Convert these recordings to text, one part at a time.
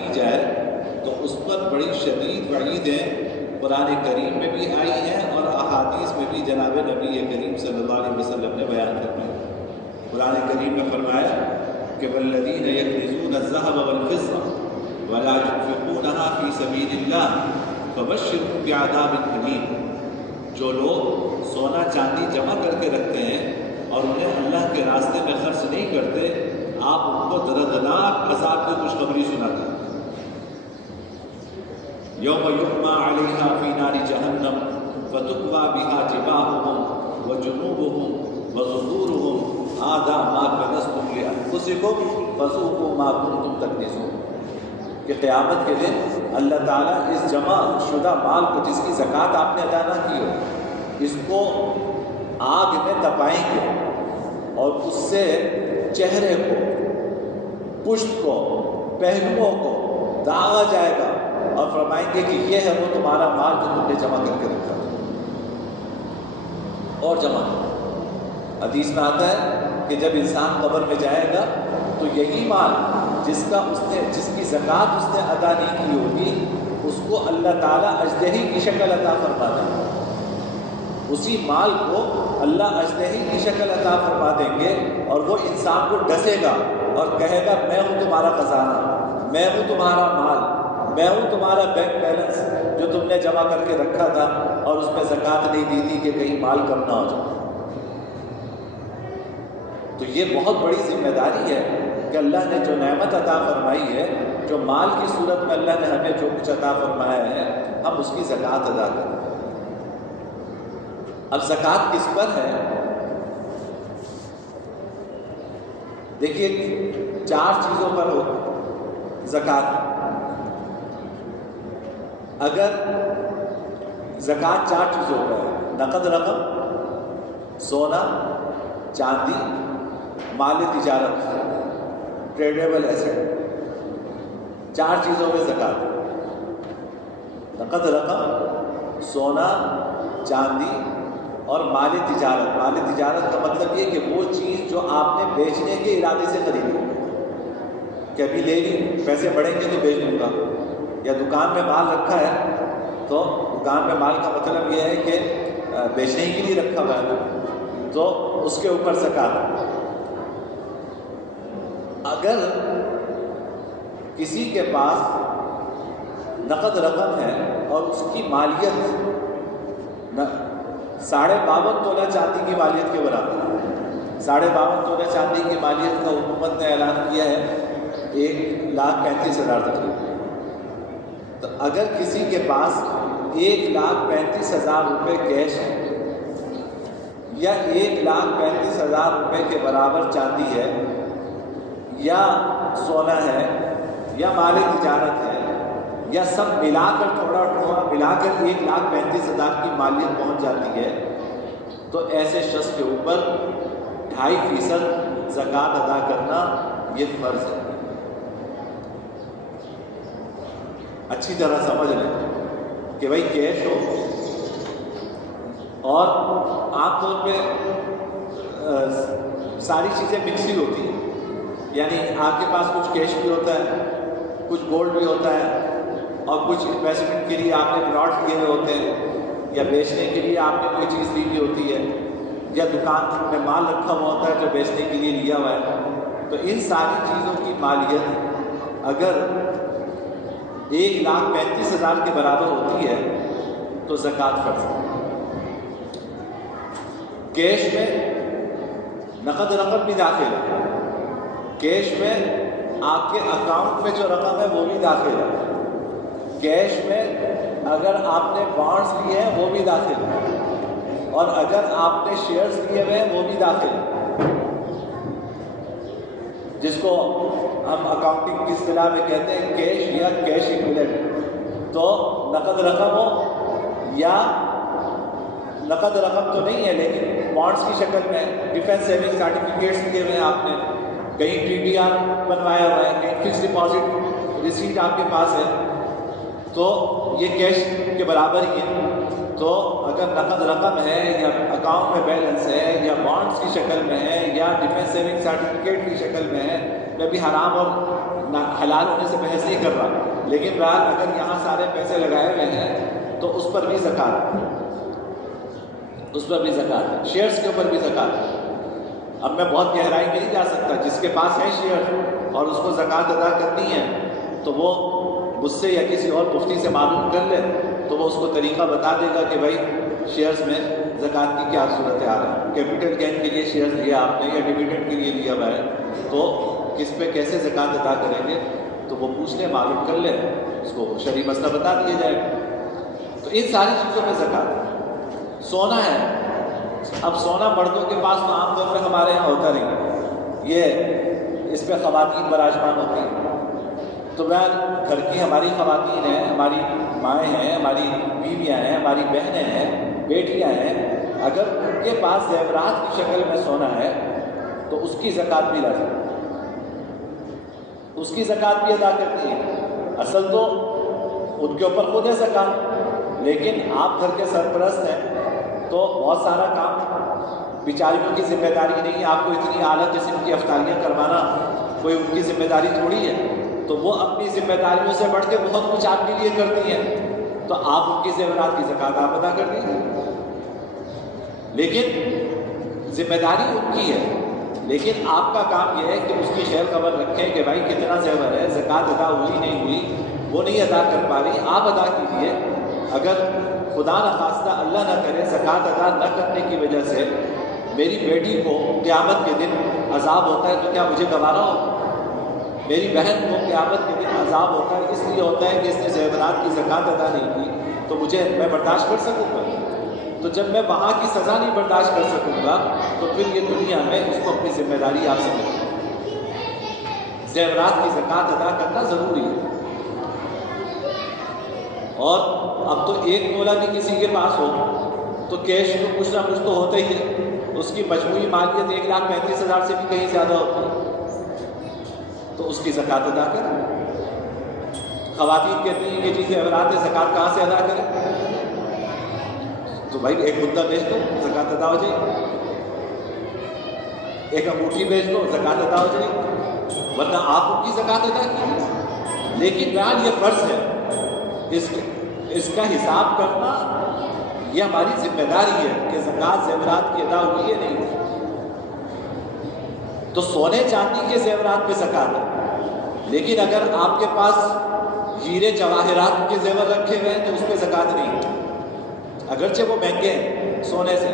کی جائے تو اس پر بڑی شدید وعیدیں قرآن کریم میں بھی آئی ہیں اور احادیث میں بھی جناب نبی کریم صلی اللہ علیہ وسلم نے بیان کروائی۔ قرآن کریم میں فرمایا کہ والذین یکنزون الذهب والفضة ولا ينفقونها في سبيل الله فبشرهم بعذاب أليم، جو لوگ سونا چاندی جمع کر کے رکھتے ہیں اور انہیں اللہ کے راستے میں خرچ نہیں کرتے، آپ ان کو دردناک عذاب کی خوشخبری سناتے ہیں۔ یوم یحمى علیہا فی نار جہنم فتکوی بہا جباہہم وجنوبہم وظہورہم ھذا ما کنزتم لانفسکم فذوقوا ما کنتم تکنزون، کہ قیامت کے دن اللہ تعالیٰ اس جمع شدہ مال کو جس کی زکوٰۃ آپ نے ادا نہ کی ہو، اس کو آگ میں تپائیں گے اور اس سے چہرے کو، پشت کو، پہلوؤں کو داغا جائے گا اور فرمائیں گے کہ یہ ہے وہ تمہارا مال جو تم نے جمع کر کے رکھا اور جمع کرو۔ حدیث میں آتا ہے کہ جب انسان قبر میں جائے گا تو یہی مال جس کی زکوٰۃ اس نے ادا نہیں کی ہوگی، اس کو اللہ تعالیٰ اژدہی کی شکل عطا فرما دیں گے، اسی مال کو اللہ اژدہی کی شکل عطا فرما دیں گے اور وہ انسان کو ڈسے گا اور کہے گا میں ہوں تمہارا خزانہ، میں ہوں تمہارا مال، میں ہوں تمہارا بینک بیلنس جو تم نے جمع کر کے رکھا تھا اور اس میں زکوٰۃ نہیں دی تھی کہ کہیں مال کم نہ ہو جائے۔ تو یہ بہت بڑی ذمہ داری ہے کہ اللہ نے جو نعمت عطا فرمائی ہے، جو مال کی صورت میں اللہ نے ہمیں جو کچھ عطا فرمایا ہے، ہم اس کی زکوٰۃ ادا کریں۔ اب زکوٰۃ کس پر ہے؟ دیکھیے 4 چیزوں پر ہو زکوٰۃ۔ اگر زکوٰۃ 4 چیزوں پر ہے، نقد رقم، سونا، چاندی، مال تجارت، ٹریڈیبل ایسٹ، 4 چیزوں میں زکوٰۃ۔ نقد رقم، سونا، چاندی اور مال تجارت۔ مال تجارت کا مطلب یہ کہ وہ چیز جو آپ نے بیچنے کے ارادے سے خریدی، کہ ابھی لے لی، پیسے بڑھیں گے تو بیچ دوں گا، یا دکان میں مال رکھا ہے تو دکان میں مال کا مطلب یہ ہے کہ بیچنے ہی کے لیے رکھا ہوا ہے تو اس کے اوپر زکوٰۃ۔ اگر کسی کے پاس نقد رقم ہے اور اس کی مالیت 52.5 تولہ چاندی کی مالیت کے برابر، 52.5 تولہ چاندی کی مالیت کا حکومت نے اعلان کیا ہے 1,35,000 تقریباً۔ تو اگر کسی کے پاس 1,35,000 روپے کیش ہے یا 1,35,000 روپے کے برابر چاندی ہے یا سونا ہے یا مال تجارت ہے یا سب ملا کر تھوڑا تھوڑا ملا کر 1,35,000 کی مالیت پہنچ جاتی ہے، تو ایسے شخص کے اوپر 2.5% زکوٰۃ ادا کرنا یہ فرض ہے۔ اچھی طرح سمجھ لیں کہ بھائی کیش ہو اور عام طور پہ ساری چیزیں مکس ہی ہوتی ہیں، یعنی آپ کے پاس کچھ کیش بھی ہوتا ہے، کچھ گولڈ بھی ہوتا ہے اور کچھ انویسٹمنٹ کے لیے آپ نے پلاٹ لیے ہوئے ہوتے ہیں یا بیچنے کے لیے آپ نے کوئی چیز لی ہوئی ہوتی ہے یا دکان میں مال رکھا ہوا ہوتا ہے جو بیچنے کے لیے لیا ہوا ہے۔ تو ان ساری چیزوں کی مالیت اگر 1,35,000 کے برابر ہوتی ہے تو زکوٰۃ فرض ہے۔ کیش میں نقد رقم بھی داخل ہے، کیش میں آپ کے اکاؤنٹ میں جو رقم ہے وہ بھی داخل ہے، کیش میں اگر آپ نے بانڈز لیے ہیں وہ بھی داخل ہے، اور اگر آپ نے شیئرز لیے ہوئے ہیں وہ بھی داخل ہے، جس کو ہم اکاؤنٹنگ کی اصطلاح میں کہتے ہیں کیش یا کیش ایکویولنٹ۔ تو نقد رقم ہو یا نقد رقم تو نہیں ہے لیکن بانڈز کی شکل میں، ڈیفینس سیونگ سرٹیفکیٹس لیے ہوئے ہیں آپ نے، کہیں TDR بنوایا ہوا ہے، کہیں فکس ڈپازٹ ریسیٹ آپ کے پاس ہے، تو یہ کیش کے برابر ہی ہے۔ تو اگر نقد رقم ہے یا اکاؤنٹ میں بیلنس ہے یا بانڈس کی شکل میں ہے یا ڈیفینس سیونگ سرٹیفکیٹ کی شکل میں ہے، میں بھی حرام اور حلال ہونے سے بحث نہیں کر رہا، لیکن بہرحال اگر یہاں سارے پیسے لگائے ہوئے ہیں تو اس پر بھی زکوٰۃ، اس پر بھی زکوٰۃ ہے، شیئرس کے اوپر بھی زکوٰۃ ہے۔ اب میں بہت گہرائی میں نہیں جا سکتا، جس کے پاس ہے شیئر اور اس کو زکوٰۃ ادا کرنی ہے تو وہ مجھ سے یا کسی اور مفتی سے معلوم کر لے، تو وہ اس کو طریقہ بتا دے گا کہ بھائی شیئرز میں زکوٰۃ کی کیا صورت حال ہے، کیپٹل گین کے لیے شیئرز لیا آپ نے یا ڈویڈنڈ کے لیے لیا ہوا ہے تو کس پہ کیسے زکوٰۃ ادا کریں گے، تو وہ پوچھ لے، معلوم کر لے، اس کو شرعی مسئلہ بتا دیا جائے گا۔ تو ان ساری چیزوں میں زکوٰۃ۔ سونا ہے، اب سونا مردوں کے پاس تو عام طور پہ ہمارے یہاں ہوتا نہیں، یہ اس پہ خواتین براجمان ہوتی ہیں، تو میں گھر کی ہماری خواتین ہیں، ہماری مائیں ہیں، ہماری بیویاں ہیں، ہماری بہنیں ہیں، بیٹیاں ہیں، اگر ان کے پاس زیورات کی شکل میں سونا ہے تو اس کی زکوٰۃ بھی لازم ہے، اس کی زکوٰۃ بھی ادا کرتی ہے۔ اصل تو ان کے اوپر خود ہے زکوٰۃ، لیکن آپ گھر کے سرپرست ہیں تو بہت سارا کام بیچاریوں کی ذمہ داری نہیں ہے، آپ کو اتنی اعلیٰ قسم کی افطاریاں کروانا کوئی ان کی ذمہ داری تھوڑی ہے، تو وہ اپنی ذمہ داریوں سے بڑھ کے بہت کچھ آپ کے لیے کرتی ہیں، تو آپ ان کی زیورات کی زکوٰۃ آپ ادا کر دیجیے، لیکن ذمہ داری ان کی ہے، لیکن آپ کا کام یہ ہے کہ اس کی خیر خبر رکھیں کہ بھائی کتنا زیور ہے، زکوٰۃ ادا ہوئی نہیں ہوئی، وہ نہیں ادا کر پا رہی، آپ ادا کیجیے۔ اگر خدا نخواستہ اللہ نہ کرے زکوٰۃ ادا نہ کرنے کی وجہ سے میری بیٹی کو قیامت کے دن عذاب ہوتا ہے تو کیا مجھے گوارا ہو؟ میری بہن کو قیامت کے دن عذاب ہوتا ہے، اس لیے ہوتا ہے کہ اس نے زیورات کی زکوٰۃ ادا نہیں کی، تو میں برداشت کر سکوں گا؟ تو جب میں وہاں کی سزا نہیں برداشت کر سکوں گا تو پھر یہ دنیا میں اس کو اپنی ذمہ داری آپ سمجھیں۔ زیورات کی زکوٰۃ ادا کرنا ضروری ہے، اور اب تو 1 تولہ بھی کسی کے پاس ہو تو کیش تو کچھ نہ کچھ تو ہوتا ہی ہے، اس کی مجموعی مالیت 1,35,000 سے بھی کہیں زیادہ ہوتی ہے، تو اس کی زکوٰۃ ادا کریں۔ خواتین کہتی ہیں کہ جی زیورات زکوٰۃ کہاں سے ادا کریں؟ تو بھائی ایک مدعا بیچ دو، زکوٰۃ ادا ہو جائے گی، ایک انگوٹھی بیچ دو، زکوٰۃ ادا ہو جائے گی، ورنہ آپ ان کی زکوٰۃ ادا کیجیے۔ لیکن بہرحال یہ فرض ہے، اس کا حساب کرنا یہ ہماری ذمہ داری ہے کہ زکوٰۃ زیورات کی ادا ہوئی ہے نہیں۔ تو سونے چاندی کے زیورات پہ زکوٰۃ ہے، لیکن اگر آپ کے پاس ہیرے جواہرات کے زیور رکھے ہوئے ہیں تو اس پہ زکوٰۃ نہیں ہے، اگرچہ وہ مہنگے ہیں سونے سے،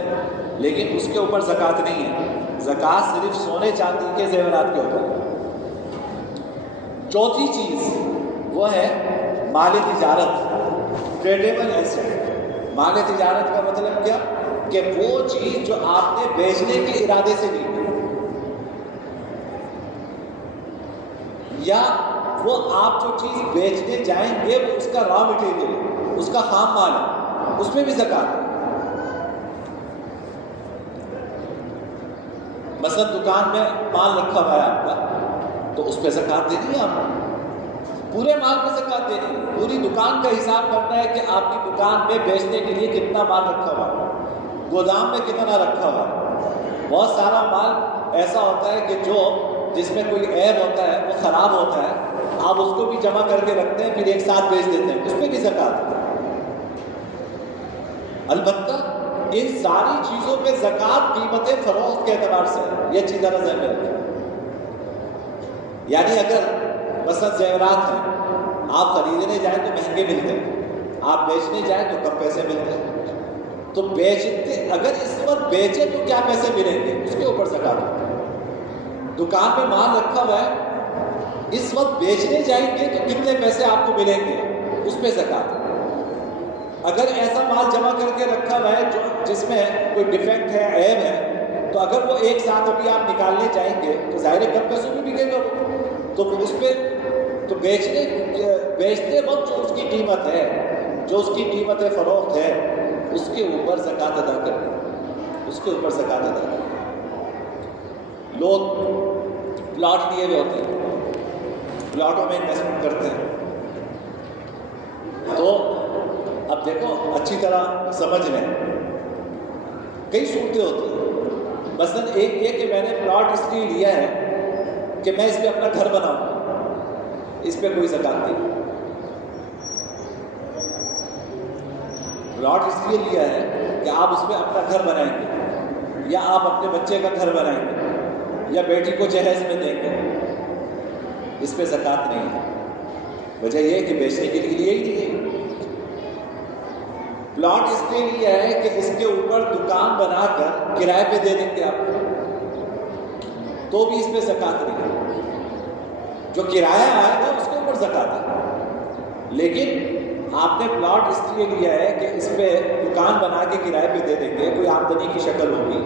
لیکن اس کے اوپر زکوٰۃ نہیں ہے، زکوٰۃ صرف سونے چاندی کے زیورات کے اوپر ہے۔ چوتھی چیز وہ ہے مال تجارت، ٹریڈیبل ایسٹ۔ مال تجارت کا مطلب کیا؟ کہ وہ چیز جو آپ نے بیچنے کے ارادے سے لی یا وہ آپ جو چیز بیچنے جائیں گے وہ اس کا را مٹیریل ہے، اس کا خام مال ہے، اس میں بھی زکوٰۃ ہے۔ مثلا دکان میں مال رکھا ہوا ہے آپ کا تو اس پہ زکوٰۃ دینی ہے، آپ پورے مال پہ زکوٰۃ دینی ہے، پوری دکان کا حساب کرنا ہے کہ آپ کی دکان میں بیچنے کے لیے کتنا مال رکھا ہوا ہے، گودام میں کتنا رکھا ہوا ہے۔ بہت سارا مال ایسا ہوتا ہے کہ جس میں کوئی عیب ہوتا ہے، وہ خراب ہوتا ہے، آپ اس کو بھی جمع کر کے رکھتے ہیں، پھر ایک ساتھ بیچ دیتے ہیں، اس پہ بھی زکوٰۃ ہے۔ البتہ ان ساری چیزوں پہ زکوٰۃ قیمت فروخت کے اعتبار سے یہ اچھی طرح ذہن میں رکھیں۔ یعنی اگر مثلا زیورات ہیں، آپ خریدنے جائیں تو مہنگے ملتے ہیں، آپ بیچنے جائیں تو کم پیسے ملتے ہیں، تو بیچتے اگر اس وقت بیچے تو کیا پیسے ملیں گے، اس کے اوپر زکوٰۃ ہوتی ہے۔ دکان میں مال رکھا ہوا ہے، اس وقت بیچنے جائیں گے تو کتنے پیسے آپ کو ملیں گے، اس پہ زکوٰۃ ہے۔ اگر ایسا مال جمع کر کے رکھا ہوا ہے جس میں کوئی ڈیفیکٹ ہے، عیب ہے، تو اگر وہ ایک ساتھ ابھی آپ نکالنے جائیں گے تو ظاہر ہے کم پیسوں میں بکے گا وہ، تو اس پہ تو بیچتے وقت جو اس کی قیمت ہے، جو اس کی قیمت فروخت ہے، اس کے اوپر زکوٰۃ ادا کریں، اس کے اوپر زکوٰۃ ادا کریں۔ لوگ پلاٹ لیے ہوئے ہوتے ہیں، پلاٹوں میں انویسٹمنٹ کرتے ہیں، تو اب دیکھو اچھی طرح سمجھ لیں، کئی صورتیں ہوتی ہیں. مثلاً ایک یہ کہ میں نے پلاٹ اس لیے لیا ہے کہ میں اس پہ اپنا گھر بناؤں، اس پہ کوئی زکوٰۃ نہیں. پلاٹ اس لیے لیا ہے کہ آپ اس پہ اپنا گھر بنائیں گے، یا آپ اپنے بچے کا گھر بنائیں گے، یا بیٹی کو جہیز میں دیں گے، اس پہ زکوٰۃ نہیں ہے. وجہ یہ ہے کہ بیچنے کے لیے ہی نہیں ہے. پلاٹ اس لیے لیا ہے کہ اس کے اوپر دکان بنا کر کرائے پہ دے دیں گے آپ کو، تو بھی اس پہ زکوٰۃ نہیں ہے. جو کرایہ آئے گا اس کے اوپر زکوٰۃ ہے. لیکن آپ نے پلاٹ اس لیے لیا ہے کہ اس پہ دکان بنا کے کرائے پہ دے دیں گے، کوئی آمدنی کی شکل ہوگی،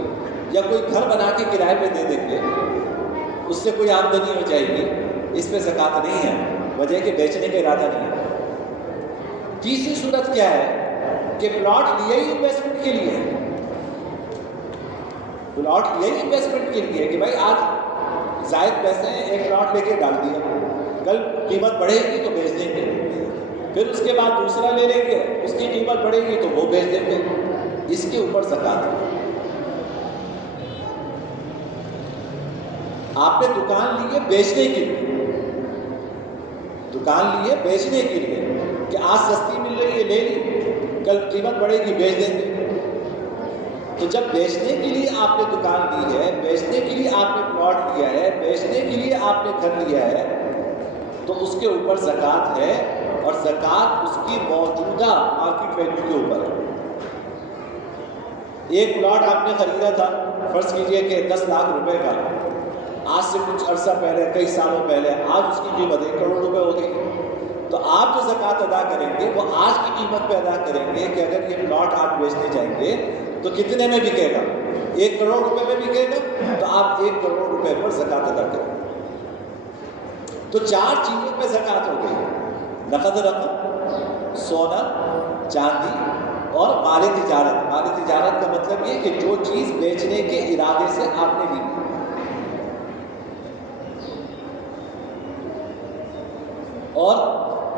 یا کوئی گھر بنا کے کرائے پہ دے دیں گے، اس سے کوئی آمدنی ہو جائے گی، اس پہ زکوٰۃ نہیں ہے. وجہ کہ بیچنے کا ارادہ نہیں ہے. تیسری صورت کیا ہے کہ پلاٹ لیا ہی انویسٹمنٹ کے لیے ہے. پلاٹ لیا ہی انویسٹمنٹ کے لیے کہ بھائی آج زائد پیسے ہیں، ایک پلاٹ لے کے ڈال دیا، کل قیمت بڑھے گی تو بیچ دیں گے، پھر اس کے بعد دوسرا لے لیں گے، اس کی قیمت بڑھے گی تو وہ بیچ دیں گے. اس کے اوپر زکوٰۃ ہے. آپ نے دکان لی ہے بیچنے کے لیے، دکان لی ہے بیچنے کے لیے کہ آج سستی مل رہی ہے لے لی، کل قیمت بڑھے گی بیچ دیں گے. تو جب بیچنے کے لیے آپ نے دکان لی ہے، بیچنے کے لیے آپ نے پلاٹ لیا ہے، بیچنے کے لیے آپ نے گھر لیا ہے، تو اس کے اوپر زکوٰۃ ہے، اور زکوٰۃ اس کی موجودہ مارکیٹ ویلیو کے اوپر ہے. ایک پلاٹ آپ نے خریدا تھا، فرض کیجئے کہ 10 لاکھ روپے کا، آج سے کچھ عرصہ پہلے، کئی سالوں پہلے، آج اس کی قیمت 1 کروڑ روپے ہو گئی. تو آپ جو زکوٰۃ ادا کریں گے وہ آج کی قیمت پہ ادا کریں گے کہ اگر یہ پلاٹ آپ بیچنے جائیں گے تو کتنے میں بکے گا؟ 1 کروڑ روپے میں بکے گا، تو آپ 1 کروڑ روپے پر زکوٰۃ ادا کریں. تو 4 چیزوں پہ زکوٰۃ ہو گئی: نقد رقم، سونا، چاندی اور مال تجارت. مال تجارت کا مطلب یہ کہ جو چیز بیچنے کے ارادے سے آپ نے لی. اور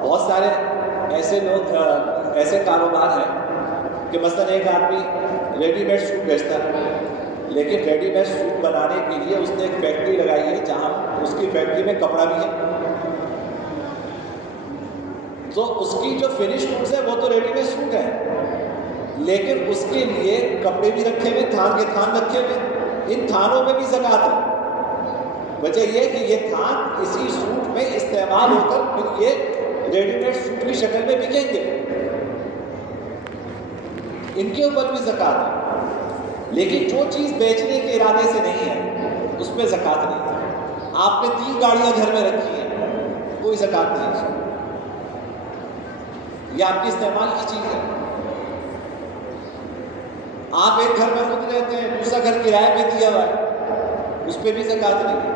بہت سارے ایسے لوگ، ایسے کاروبار ہیں کہ مثلاً ایک آدمی ریڈی میڈ سوٹ بیچتا ہے، لیکن ریڈی میڈ سوٹ بنانے کے لیے اس نے ایک فیکٹری لگائی ہے جہاں اس کی فیکٹری میں کپڑا بھی ہے. تو اس کی جو فنش سوٹس ہے وہ تو ریڈی میڈ سوٹ ہے، لیکن اس کے لیے کپڑے بھی رکھے ہوئے، تھان کے تھان رکھے ہوئے، ان تھانوں میں بھی زکوٰۃ ہے. وجہ یہ کہ یہ تھان اسی سوٹ میں استعمال ہو کر پھر یہ ریڈی میڈ سوٹ کی شکل میں بکیں گے، ان کے اوپر بھی زکوٰۃ ہے. لیکن جو چیز بیچنے کے ارادے سے نہیں ہے اس پہ زکوٰۃ نہیں ہے. آپ نے 3 گاڑیاں گھر میں رکھی ہیں، کوئی زکوٰۃ نہیں ہے، یہ آپ کے استعمال کی چیز ہے. آپ ایک گھر میں خود رہتے ہیں، دوسرا گھر کرائے پہ دیا ہوا ہے، اس پہ بھی زکوٰۃ نہیں ہے.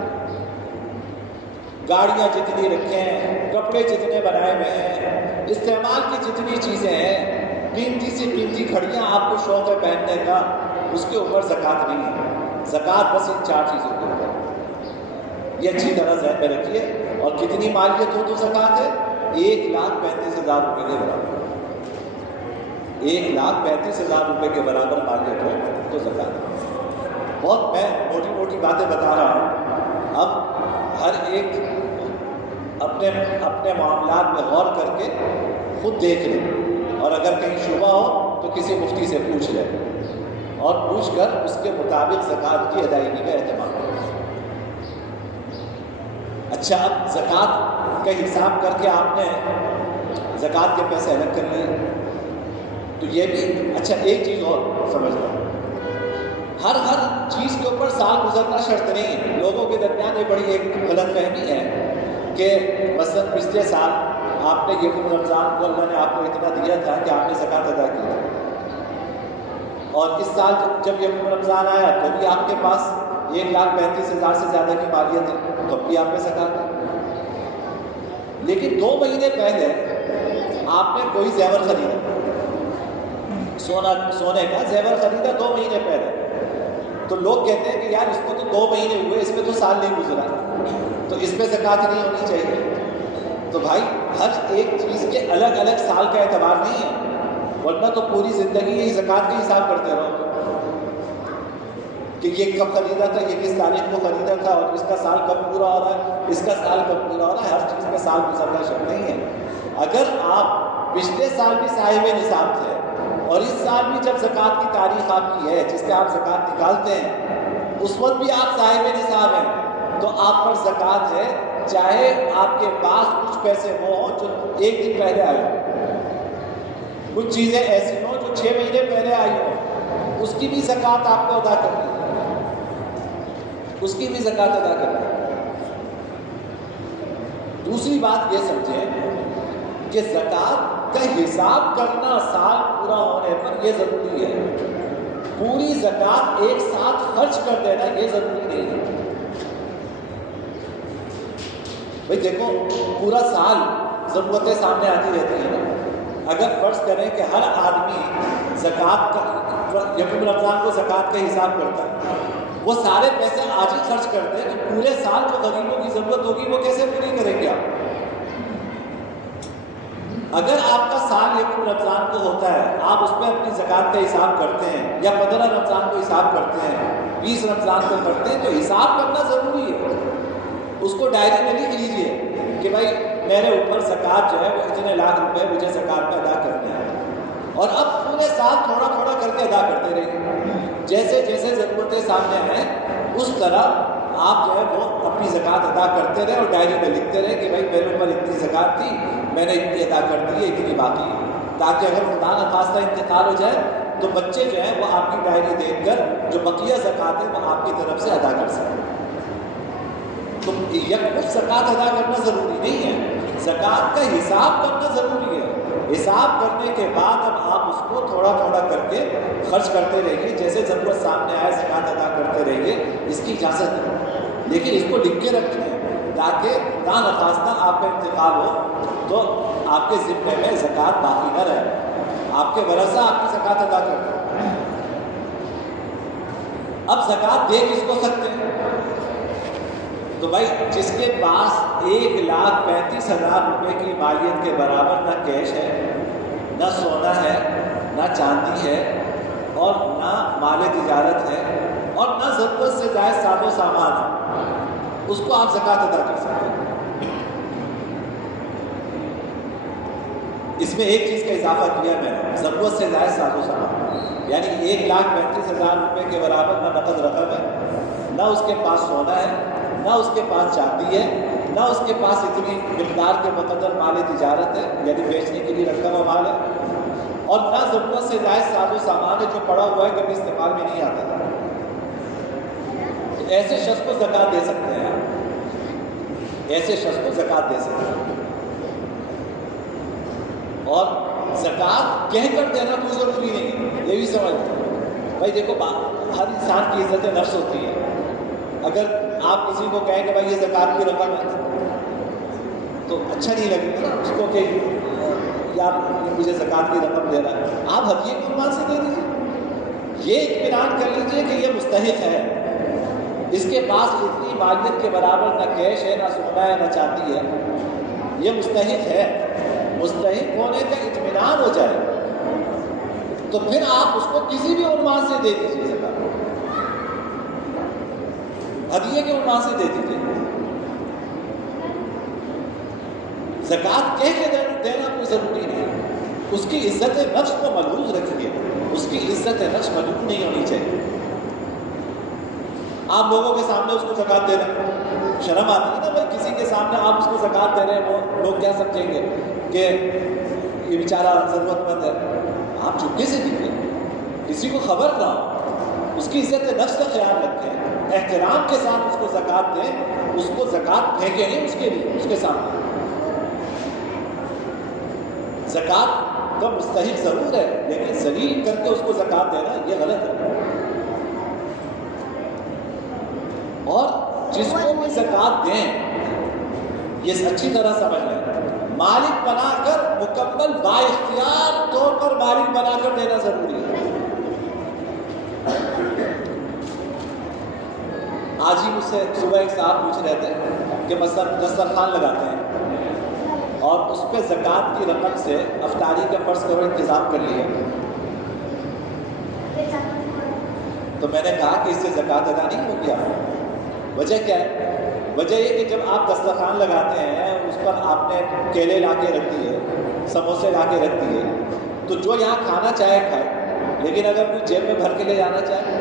گاڑیاں جتنی رکھے ہیں، کپڑے جتنے بنائے ہوئے ہیں، استعمال کی جتنی چیزیں ہیں، قیمتی سے قیمتی گھڑیاں آپ کو شوق ہے پہننے کا، اس کے اوپر زکوٰۃ نہیں ہے. زکوٰۃ بس ان 4 چیزوں کے اوپر. یہ اچھی طرح ذہن میں رکھیے. اور کتنی مالیت ہو تو زکوٰۃ ہے؟ 1,35,000 روپے کے برابر. 1,35,000 روپے کے برابر مالیت ہو تو زکوٰۃ. بہت میں موٹی موٹی باتیں بتا رہا ہوں. اب ہر ایک اپنے معاملات میں غور کر کے خود دیکھ لیں، اور اگر کہیں شبہ ہو تو کسی مفتی سے پوچھ لیں، اور پوچھ کر اس کے مطابق زکوٰۃ کی ادائیگی کا اہتمام کریں. اچھا، اب زکوٰۃ کا حساب کر کے آپ نے زکوٰۃ کے پیسے الگ کر لیے تو یہ بھی اچھا. ایک چیز اور سمجھ لو، ہر چیز کے اوپر سال گزرنا شرط نہیں ہے. لوگوں کے درمیان یہ بڑی ایک غلط فہمی ہے کہ مثلاً پچھلے سال آپ نے یکم رمضان کو اللہ نے آپ کو اتنا دیا تھا کہ آپ نے زکوٰۃ ادا کی تھی، اور اس سال جب یکم رمضان آیا تو بھی آپ کے پاس 1,35,000 سے زیادہ کی مالیت ہے، تو بھی آپ نے زکوٰۃ دی. لیکن 2 مہینے پہلے آپ نے کوئی زیور خریدا، سونے کا زیور خریدا 2 مہینے پہلے، تو لوگ کہتے ہیں کہ یار اس کو تو 2 مہینے ہوئے، اس میں تو سال نہیں گزرا، تو اس پہ زکوٰۃ نہیں ہونی چاہیے. تو بھائی ہر ایک چیز کے الگ الگ سال کا اعتبار نہیں ہے. ورنہ تو پوری زندگی یہی زکوٰۃ کا حساب کرتے رہو کہ یہ کب خریدا تھا، یہ کس تاریخ کو خریدا تھا، اور اس کا سال کب پورا ہو رہا ہے، اس کا سال کب پورا ہو رہا ہے. ہر چیز میں سال گزرنا شک نہیں ہے. اگر آپ پچھلے سال بھی صاحب نصاب تھے اور اس سال بھی جب زکوٰۃ کی تاریخ آپ کی ہے جس سے آپ زکوٰۃ نکالتے ہیں اس وقت بھی آپ صاحب نصاب ہیں تو آپ پر زکوٰۃ ہے، چاہے آپ کے پاس کچھ پیسے وہ ہوں جو ایک دن پہلے آئے ہوں، کچھ چیزیں ایسی ہوں جو 6 مہینے پہلے آئی ہوں، اس کی بھی زکوٰۃ آپ کو ادا کرنی ہے، اس کی بھی زکوٰۃ ادا کرنی ہے. دوسری بات یہ سمجھیں کہ زکوٰۃ کا حساب کرنا سال پورا ہونے پر یہ ضروری ہے. پوری زکوٰۃ ایک ساتھ خرچ کر دینا یہ ضروری نہیں ہے. بھائی دیکھو پورا سال ضرورتیں سامنے آتی رہتی ہیں نا. اگر فرض کریں کہ ہر آدمی زکوٰۃ کا یوم رمضان کو زکوٰۃ کا حساب کرتا ہے، وہ سارے پیسے آج ہی خرچ کرتے ہیں تو پورے سال جو غریبوں کی ضرورت ہوگی وہ کیسے پوری کریں گے آپ؟ اگر آپ کا سال یوم رمضان کو ہوتا ہے، آپ اس پہ اپنی زکوٰۃ کا حساب کرتے ہیں، یا 15 رمضان کو حساب کرتے ہیں، 20 رمضان کو کرتے ہیں، تو حساب کرنا ضروری ہے. اس کو ڈائری میں لکھ لیجئے کہ بھائی میرے اوپر زکوٰۃ جو ہے وہ اتنے لاکھ روپے مجھے زکوٰۃ پہ ادا کرنے ہیں، اور اب پورے سال تھوڑا تھوڑا کر کے ادا کرتے رہیے. جیسے جیسے ضرورتیں سامنے آئیں اس طرح آپ جو ہے وہ اپنی زکوٰۃ ادا کرتے رہے اور ڈائری میں لکھتے رہے کہ بھائی میرے اوپر اتنی زکوٰۃ تھی، میں نے اتنی ادا کر دی ہے، اتنی باقی ہے، تاکہ اگر خدا نخواستہ انتقال ہو جائے تو بچے جو ہیں وہ آپ کی ڈائری دیکھ کر جو بقیہ زکوٰۃ ہے وہ آپ کی طرف سے ادا کر سکیں. تو یکمشت زکوٰۃ ادا کرنا ضروری نہیں ہے، زکوٰۃ کا حساب کرنا ضروری ہے. حساب کرنے کے بعد اب آپ اس کو تھوڑا تھوڑا کر کے خرچ کرتے رہیے، جیسے ضرورت سامنے آئے زکوٰۃ ادا کرتے رہیے، اس کی اجازت ہے. لیکن اس کو لکھ کے رکھیں تاکہ نہ نخواستہ آپ کا انتقال ہو تو آپ کے ذمے میں زکوٰۃ باقی نہ رہے، آپ کے ورثہ آپ کی زکوٰۃ ادا کر دیں. اب زکوٰۃ دے کس کو سکتے ہیں؟ تو بھائی جس کے پاس 1,35,000 روپے کی مالیت کے برابر نہ کیش ہے، نہ سونا ہے، نہ چاندی ہے، اور نہ مال تجارت ہے، اور نہ ضرورت سے زائد ساز و سامان ہے، اس کو آپ زکوٰۃ ادا کر سکتے ہیں. اس میں ایک چیز کا اضافہ کیا میں نے، ضرورت سے زائد ساز و سامان، یعنی 1,35,000 روپے کے برابر نہ نقد رقم ہے، نہ اس کے پاس سونا ہے، نہ اس کے پاس چاندی ہے، نہ اس کے پاس اتنی مقدار کے مقدر مال تجارت ہے، یعنی بیچنے کے لیے رکھا ہوا مال ہے، اور نہ ضرورت سے زائد ساز و سامان ہے جو پڑا ہوا ہے کبھی استعمال میں نہیں آتا. تو ایسے شخص کو زکوٰۃ دے سکتے ہیں، ایسے شخص کو زکوٰۃ دے سکتے ہیں. اور زکوٰۃ کہہ کر دینا کوئی ضروری نہیں ہے، یہ بھی سمجھ. بھائی دیکھو ہر انسان کی عزت نفس ہوتی ہے. اگر آپ کسی کو کہیں کہ بھائی یہ زکوٰۃ کی رقم ہے تو اچھا نہیں لگے گا نا اس کو کہ یار مجھے زکوٰۃ کی رقم دے رہا ہے. آپ ہدیے کی عنوان سے دے دیجیے، یہ اطمینان کر لیجیے کہ یہ مستحق ہے، اس کے پاس اتنی مالیت کے برابر نہ کیش ہے، نہ سونا ہے، نہ چاندی ہے، یہ مستحق ہے. مستحق ہونے کا اطمینان ہو جائے تو پھر آپ اس کو کسی بھی عنوان سے دے دیجیے، زکوٰۃ ہدیے کے عنوان سے دے دیجیے. زکوٰۃ کہہ کے دینا کوئی ضروری نہیں. اس کی عزت نفس کو ملحوظ رکھیے، اس کی عزت نفس ملحوظ نہیں ہونی چاہیے. آپ لوگوں کے سامنے اس کو زکوٰۃ دے رہے ہیں، شرم آتی ہے نا بھائی، کسی کے سامنے آپ اس کو زکوٰۃ دے رہے ہیں، وہ لوگ کیا سمجھیں گے کہ یہ بیچارہ ضرورت مند ہے. آپ چپکے سے دیجیے، کسی کو خبر نہ ہو، اس کی عزت نفس کا خیال رکھیں، احترام کے ساتھ اس کو زکوٰۃ دیں. اس کو زکوٰۃ پھینکیں نہیں اس کے لیے، اس کے سامنے. زکوٰۃ کا مستحق ضرور ہے لیکن ذلیل کر کے اس کو زکوٰۃ دینا یہ غلط ہے. اور جس کو بھی زکوٰۃ دیں یہ اچھی طرح سمجھ لیں، مالک بنا کر مکمل با اختیار طور پر مالک بنا کر دینا ضروری ہے. آج ہی مجھ سے صبح ایک صاحب پوچھ رہے تھے کہ مثلا دسترخوان لگاتے ہیں اور اس پہ زکوٰۃ کی رقم سے افطاری کا فرض کرو انتظام کر لیا، تو میں نے کہا کہ اس سے زکوٰۃ ادا نہیں ہو گیا۔ وجہ کیا ہے؟ وجہ یہ کہ جب آپ دسترخوان لگاتے ہیں اس پر آپ نے کیلے لا کے رکھ دیے، سموسے لا کے رکھ دیے، تو جو یہاں کھانا چاہے کھائے، لیکن اگر کوئی جیب میں بھر کے لے جانا چاہے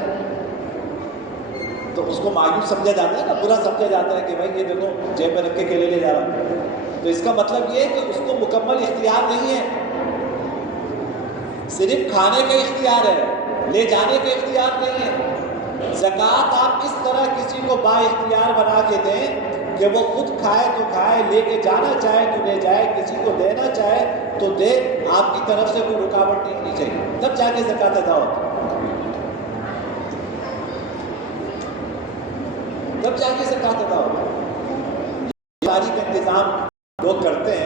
تو اس کو مایوس سمجھا جاتا ہے نا، برا سمجھا جاتا ہے کہ بھائی یہ دیکھو جیب میں رکھ کے کیلے لے جا رہا ہے۔ تو اس کا مطلب یہ ہے کہ اس کو مکمل اختیار نہیں ہے، صرف کھانے کا اختیار ہے، لے جانے کا اختیار نہیں ہے۔ زکوٰۃ آپ اس طرح کسی کو با اختیار بنا کے دیں کہ وہ خود کھائے تو کھائے، لے کے جانا چاہے تو لے جائے، کسی کو دینا چاہے تو دے، آپ کی طرف سے کوئی رکاوٹ نہیں ہونی چاہیے، تب جا کے زکوٰۃ ادا ہوتی ہے، تب جا کے زکوٰۃ ادا ہوتی ہے۔ افطاری کا انتظام لوگ کرتے ہیں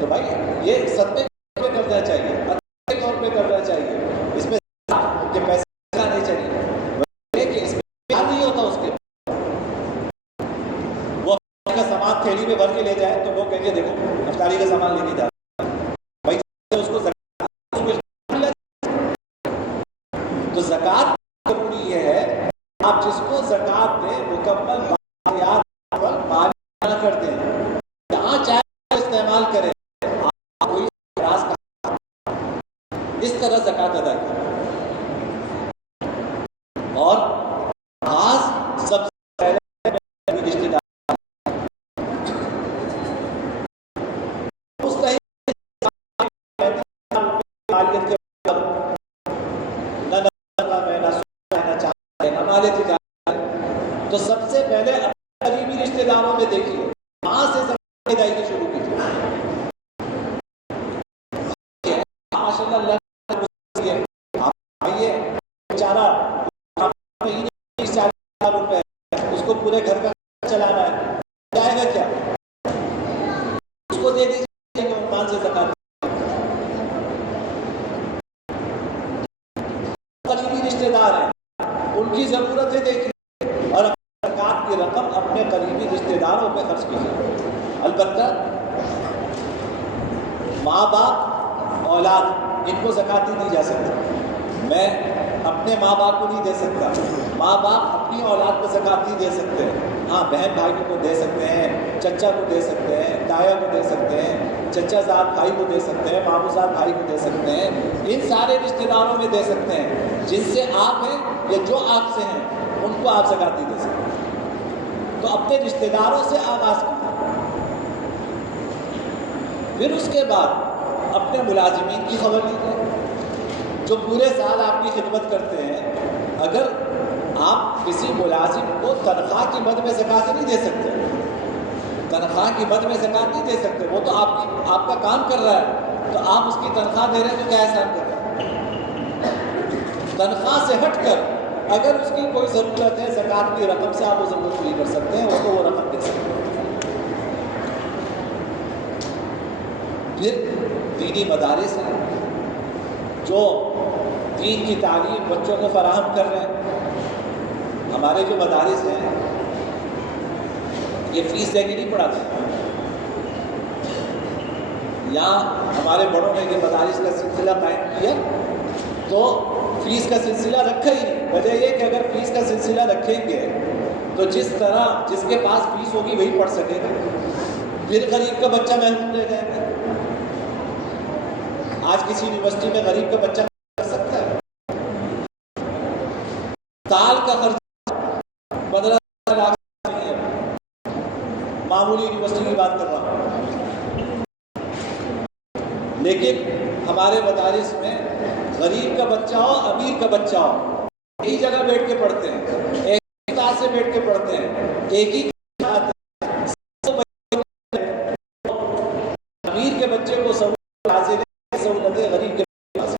تو بھائی یہ صدقے پہ کرنا چاہیے، اچھے طور پہ کرنا چاہیے، اس میں کہ پیسے نہیں چاہیے کہ اس میں نہیں ہوتا، اس کے وہ کا سامان تھیلی میں بھر کے لے جائے تو لوگ کہیں گے دیکھو افطاری کا سامان لے کے جا بھائی، اس کو تو زکوٰۃ ضروری یہ ہے آپ جس کو زکوٰۃ دیں مکمل نہ کر دیں، جہاں چاہے استعمال کریں، اس طرح زکوٰۃ ادا کریں۔ اور خاص سب سے پہلے رشتے دار تو سب سے پہلے قریبی رشتے داروں میں دیکھیے، وہاں سے زکوٰۃ ادائیگی شروع کیجیے۔ ماشاء اللہ آپ آئیے، بیچارہ مہینے 40,000 روپے اس کو پورے گھر کا چلانا ہے، جائے گا کیا؟ اس کو دے دیجیے کہ مان سے زکوٰۃ۔ قریبی رشتے دار ہیں ان کی ضرورتیں دیکھیے اور زکوٰۃ کی رقم اپنے قریبی رشتے داروں پہ خرچ کیجیے۔ البتہ ماں باپ اولاد ان کو زکوٰۃ نہیں دی جا سکتی، میں اپنے ماں باپ کو نہیں دے سکتا، ماں باپ اپنی اولاد کو زکوٰۃ نہیں دے سکتے، ہاں بہن بھائی کو دے سکتے ہیں، چچا کو دے سکتے ہیں، تایا کو دے سکتے ہیں، چچا زاد بھائی کو دے سکتے ہیں، ماموں زاد بھائی کو دے سکتے ہیں، ان سارے رشتے داروں میں دے سکتے ہیں جن سے آپ ہیں یا جو آپ سے ہیں، ان کو آپ زکوٰۃ نہیں دے سکتے۔ تو اپنے رشتے داروں سے آغاز کیجیے، پھر اس کے بعد اپنے ملازمین کی خبر لیجیے جو پورے سال آپ کی خدمت کرتے ہیں۔ اگر آپ کسی ملازم کو تنخواہ کی مد میں زکوٰۃ نہیں دے سکتے، تنخواہ کی مد میں زکوٰۃ نہیں دے سکتے، وہ تو آپ کا کام کر رہا ہے، تو آپ اس کی تنخواہ دے رہے ہیں تو کیا احسان کر رہے ہیں؟ تنخواہ سے ہٹ کر اگر اس کی کوئی ضرورت ہے زکوٰۃ کی رقم سے آپ وہ ضرورت پوری کر سکتے ہیں، وہ تو وہ رقم دے سکتے ہیں۔ پھر دینی مدارس ہیں جو دین کی تعلیم بچوں کو فراہم کر رہے ہیں۔ ہمارے جو مدارس ہیں یہ فیس دے کے نہیں پڑھاتے، یہاں ہمارے بڑوں نے یہ مدارس کا سلسلہ قائم کیا تو فیس کا سلسلہ رکھا ہی نہیں۔ وجہ یہ کہ اگر فیس کا سلسلہ رکھیں گے تو جس کے پاس فیس ہوگی وہی پڑھ سکے گا، پھر غریب کا بچہ محروم رہ جائے گا۔ آج کسی یونیورسٹی میں غریب کا بچہ کر سکتا ہے؟ سال کا خرچہ 15 لاکھ نہیں ہے، معمولی یونیورسٹی کی بات کر رہا ہوں، لیکن ہمارے مدارس میں غریب کا بچہ ہو امیر کا بچہ ہو ایک جگہ بیٹھ کے پڑھتے ہیں، ایک کلاس سے بیٹھ کے پڑھتے ہیں، ایک ہی امیر کے بچے کو سہولت حاصل ہے، سہولت ہے غریب کے پاس،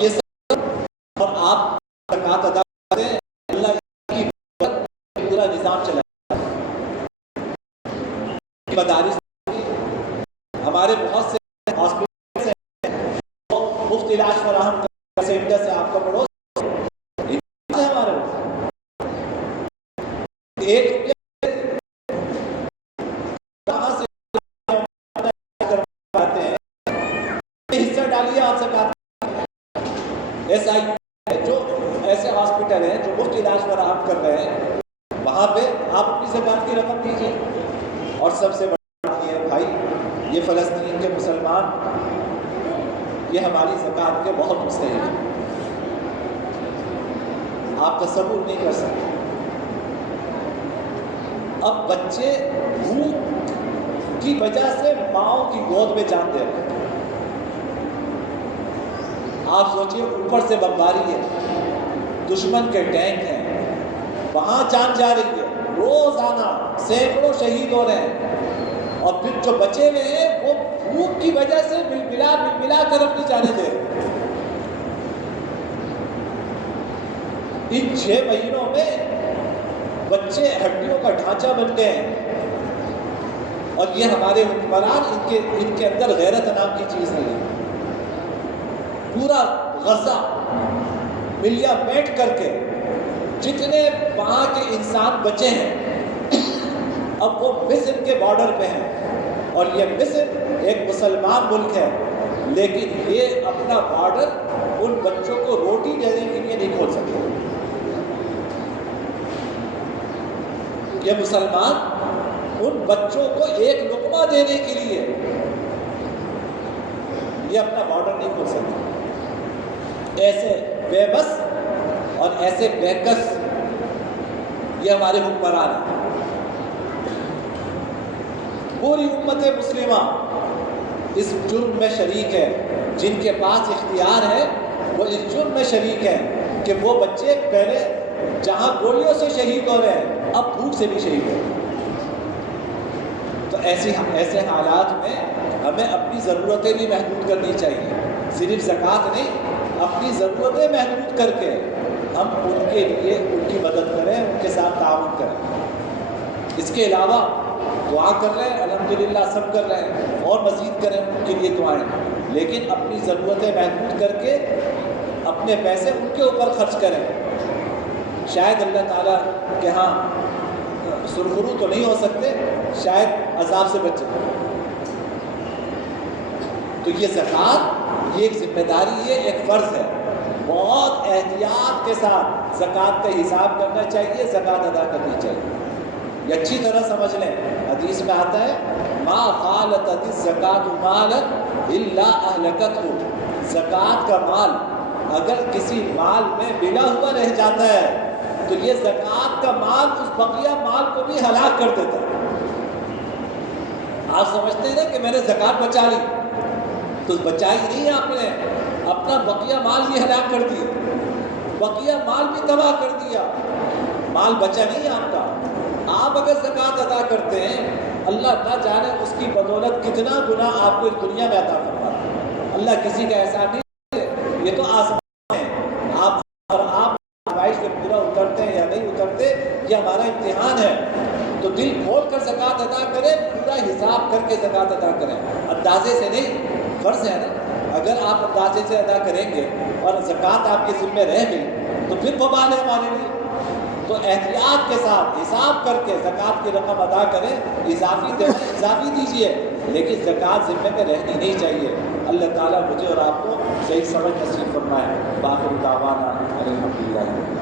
یہ سب اور آپ زکوٰۃ ادا کرتے ہیں، اللہ کی پورا نظام چلا۔ مدارس ہمارے بہت سے ہاسپٹل سے مفت علاج فراہم کرنے سینٹر سے آپ کا پڑوس ہمارے ایک کہاں سے SIU ہے, جو ایسے ہاسپٹل ہیں جو مفت علاج فراہم کر رہے ہیں، وہاں پہ آپ اپنی زکوٰۃ کی رقم دیجیے. اور سب سے بڑی بات یہ ہے بھائی، یہ فلسطین کے مسلمان یہ ہماری زکوٰۃ کے بہت مستحق ہیں. آپ تصور نہیں کر سکتے. اب بچے بھوک کی وجہ سے ماؤں کی گود میں جان دے رہے ہیں. آپ سوچئے، اوپر سے بمباری ہے، دشمن کے ٹینک ہیں، وہاں جان جا رہی ہے، روزانہ سینکڑوں شہید ہو رہے ہیں، اور پھر جو بچے ہوئے ہیں وہ بھوک کی وجہ سے بلبلا کر اپنی جانیں دے رہے ہیں. ان 6 مہینوں میں بچے ہڈیوں کا ڈھانچہ بن گئے ہیں، اور یہ ہمارے حکمران ان کے اندر غیرت نام کی چیز نہیں ہے. پورا غزہ ملیا بیٹھ کر کے جتنے وہاں کے انسان بچے ہیں اب وہ مصر کے بارڈر پہ ہیں، اور یہ مصر ایک مسلمان ملک ہے، لیکن یہ اپنا بارڈر ان بچوں کو روٹی دینے کے لیے نہیں کھول سکتے. یہ مسلمان ان بچوں کو ایک لقمہ دینے کے لیے یہ اپنا بارڈر نہیں کھول سکتے. ایسے بے بس اور ایسے بے کس یہ ہمارے حکمران ہیں. پوری امت مسلمہ اس جرم میں شریک ہے. جن کے پاس اختیار ہے وہ اس جرم میں شریک ہے کہ وہ بچے پہلے جہاں گولیوں سے شہید ہو رہے ہیں اب بھوک سے بھی شہید ہو رہے ہیں. تو ایسے حالات میں ہمیں اپنی ضرورتیں بھی محدود کرنی چاہیے. صرف زکوٰۃ نہیں، اپنی ضرورتیں محدود کر کے ہم ان کے لیے ان کی مدد کریں، ان کے ساتھ تعاون کریں. اس کے علاوہ دعا کر رہے ہیں، الحمدللہ سب کر رہے ہیں، اور مزید کریں ان کے لیے دعائیں، لیکن اپنی ضرورتیں محدود کر کے اپنے پیسے ان کے اوپر خرچ کریں. شاید اللہ تعالیٰ کے ہاں سرخرو تو نہیں ہو سکتے، شاید عذاب سے بچ جائیں. تو یہ زکوٰۃ یہ ایک ذمہ داری ہے، ایک فرض ہے. بہت احتیاط کے ساتھ زکوٰۃ کا حساب کرنا چاہیے، زکوٰۃ ادا کرنی چاہیے. یہ اچھی طرح سمجھ لیں، حدیث میں آتا ہے ما خالت الزکوٰۃ مالا الا اہلکتہ. زکوٰۃ کا مال اگر کسی مال میں ملا ہوا رہ جاتا ہے تو یہ زکوٰۃ کا مال اس بقیہ مال کو بھی ہلاک کر دیتا ہے. آپ سمجھتے ہیں نا کہ میں نے زکوٰۃ بچا لی، تو بچائی نہیں آپ نے، اپنا بقیہ مال بھی ہلاک کر دیا، بقیہ مال بھی تباہ کر دیا. مال بچا نہیں آپ کا. آپ اگر زکوٰۃ ادا کرتے ہیں، اللہ نہ جانے اس کی بدولت کتنا گناہ آپ کو اس دنیا میں عطا کرتا ہے. اللہ کسی کا احسان نہیں ہے، یہ تو آسمان ہے. آپ خواہش میں پورا اترتے ہیں یا نہیں اترتے، یہ ہمارا امتحان ہے. تو دل کھول کر زکوٰۃ ادا کریں، پورا حساب کر کے زکوٰۃ ادا کریں، اندازے سے نہیں. فرض ہے نا، اگر آپ اندازے سے ادا کریں گے اور زکوٰۃ آپ کے ذمہ رہ گئی تو پھر وبال ہے ہمارے لیے. تو احتیاط کے ساتھ حساب کر کے زکوٰۃ کی رقم ادا کریں. اضافی دیجیے، لیکن زکوٰۃ ذمے میں رہنی نہیں چاہیے. اللہ تعالیٰ مجھے اور آپ کو صحیح سمجھ نصیب فرمائے. باقی دعوانا الحمدللہ.